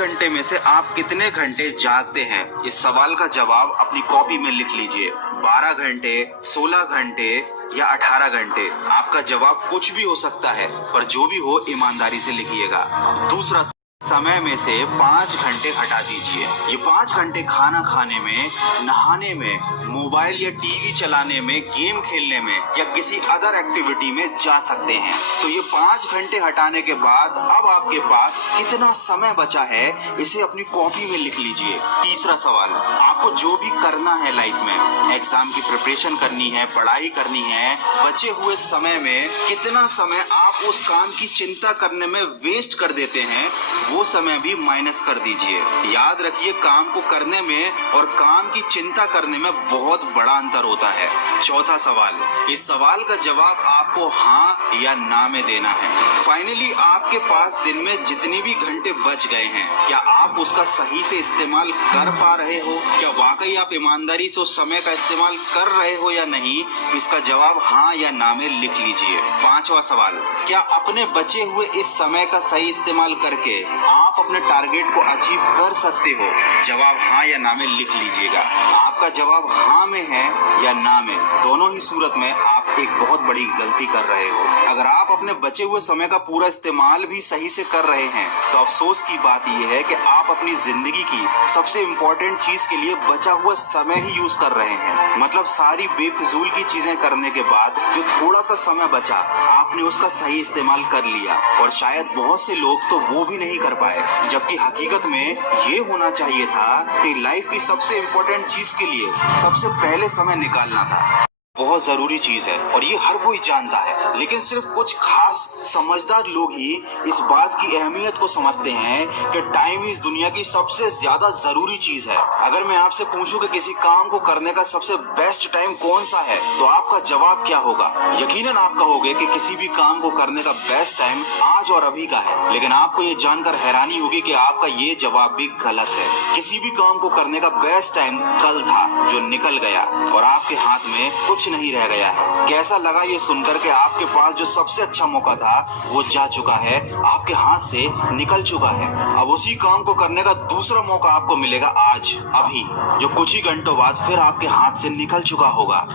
घंटे में से आप कितने घंटे जागते हैं? इस सवाल का जवाब अपनी कॉपी में लिख लीजिए। 12 घंटे, 16 घंटे या 18 घंटे। आपका जवाब कुछ भी हो सकता है, पर जो भी हो ईमानदारी से लिखिएगा। दूसरा, समय में से 5 घंटे हटा दीजिए। ये 5 घंटे खाना खाने में, नहाने में, मोबाइल या टीवी चलाने में, गेम खेलने में या किसी अदर एक्टिविटी में जा सकते हैं। तो ये 5 घंटे हटाने के बाद अब आपके पास कितना समय बचा है, इसे अपनी कॉपी में लिख लीजिए। तीसरा सवाल, आपको जो भी करना है लाइफ में, एग्जाम की प्रिपरेशन करनी है, पढ़ाई करनी है, बचे हुए समय में कितना समय आप उस काम की चिंता करने में वेस्ट कर देते हैं, वो समय भी माइनस कर दीजिए। याद रखिए, काम को करने में और काम की चिंता करने में बहुत बड़ा अंतर होता है। चौथा सवाल, इस सवाल का जवाब आपको हाँ या ना में देना है। फाइनली आपके पास दिन में जितने भी घंटे बच गए हैं, क्या आप उसका सही से इस्तेमाल कर पा रहे हो? क्या वाकई आप ईमानदारी से उस समय का इस्तेमाल कर रहे हो या नहीं? इसका जवाब हाँ या ना में लिख लीजिए। पांचवा सवाल, क्या अपने बचे हुए इस समय का सही इस्तेमाल करके आप अपने टारगेट को अचीव कर सकते हो? जवाब हाँ या ना में लिख लीजिएगा। आपका जवाब हाँ में है या ना में, दोनों ही सूरत में आप एक बहुत बड़ी गलती कर रहे हो। अगर आप अपने बचे हुए समय का पूरा इस्तेमाल भी सही से कर रहे हैं, तो अफसोस की बात यह है कि आप अपनी जिंदगी की सबसे इम्पोर्टेंट चीज के लिए बचा हुआ समय ही यूज कर रहे हैं। मतलब सारी बेफिजूल की चीजें करने के बाद जो थोड़ा सा समय बचा, आपने उसका सही इस्तेमाल कर लिया, और शायद बहुत से लोग तो वो भी नहीं कर पाए। जबकि हकीकत में ये होना चाहिए था कि लाइफ की सबसे इम्पोर्टेंट चीज के लिए सबसे पहले समय निकालना था। बहुत जरूरी चीज है और ये हर कोई जानता है, लेकिन सिर्फ कुछ खास समझदार लोग ही इस बात की अहमियत को समझते हैं कि टाइम इस दुनिया की सबसे ज्यादा जरूरी चीज है। अगर मैं आपसे पूछूं कि किसी काम को करने का सबसे बेस्ट टाइम कौन सा है, तो आपका जवाब क्या होगा? यकीनन आप कहोगे कि किसी भी काम को करने का बेस्ट टाइम आज और अभी का है। लेकिन आपको ये जानकर हैरानी होगी कि आपका ये जवाब भी गलत है। किसी भी काम को करने का बेस्ट टाइम कल था, जो निकल गया और आपके हाथ में कुछ नहीं रह गया है। कैसा लगा ये सुनकर कि आपके पास जो सबसे अच्छा मौका था वो जा चुका है, आपके हाथ से निकल चुका है। अब उसी काम को करने का दूसरा मौका आपको मिलेगा आज, अभी, जो कुछ ही घंटों बाद फिर आपके हाथ से निकल चुका होगा।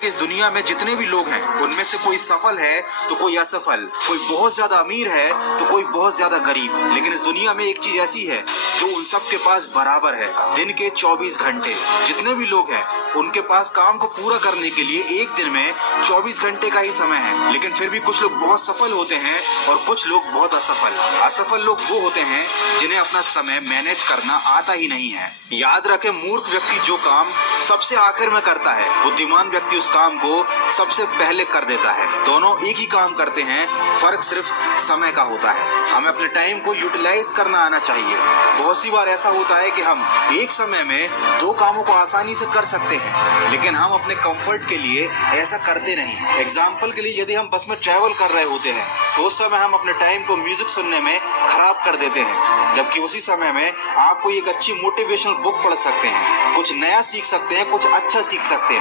इस दुनिया में जितने भी लोग हैं, उनमें से कोई सफल है तो कोई असफल, कोई बहुत ज्यादा अमीर है तो कोई बहुत ज्यादा गरीब। लेकिन इस दुनिया में एक चीज ऐसी है जो उन सब के पास बराबर है, दिन के 24 घंटे। जितने भी लोग हैं, उनके पास काम को पूरा करने के लिए एक दिन में 24 घंटे का ही समय है। लेकिन फिर भी कुछ लोग बहुत सफल होते हैं और कुछ लोग बहुत असफल। असफल लोग वो होते हैं जिन्हें अपना समय मैनेज करना आता ही नहीं है। याद रखें, मूर्ख व्यक्ति जो काम सबसे आखिर में करता है, बुद्धिमान व्यक्ति उस काम को सबसे पहले कर देता है। दोनों एक ही काम करते हैं, फर्क सिर्फ समय का होता है। हमें अपने टाइम को यूटिलाइज करना आना चाहिए। बहुत सी बार ऐसा होता है कि हम एक समय में 2 कामों को आसानी से कर सकते हैं, लेकिन हम अपने कंफर्ट के लिए ऐसा करते नहीं। एग्जाम्पल के लिए, यदि हम बस में ट्रैवल कर रहे होते हैं, तो उस समय हम अपने टाइम को म्यूजिक सुनने में खराब कर देते हैं, जबकि उसी समय में आप कोई एक अच्छी मोटिवेशनल बुक पढ़ सकते हैं, कुछ नया सीख सकते हैं, कुछ अच्छा सीख सकते हैं।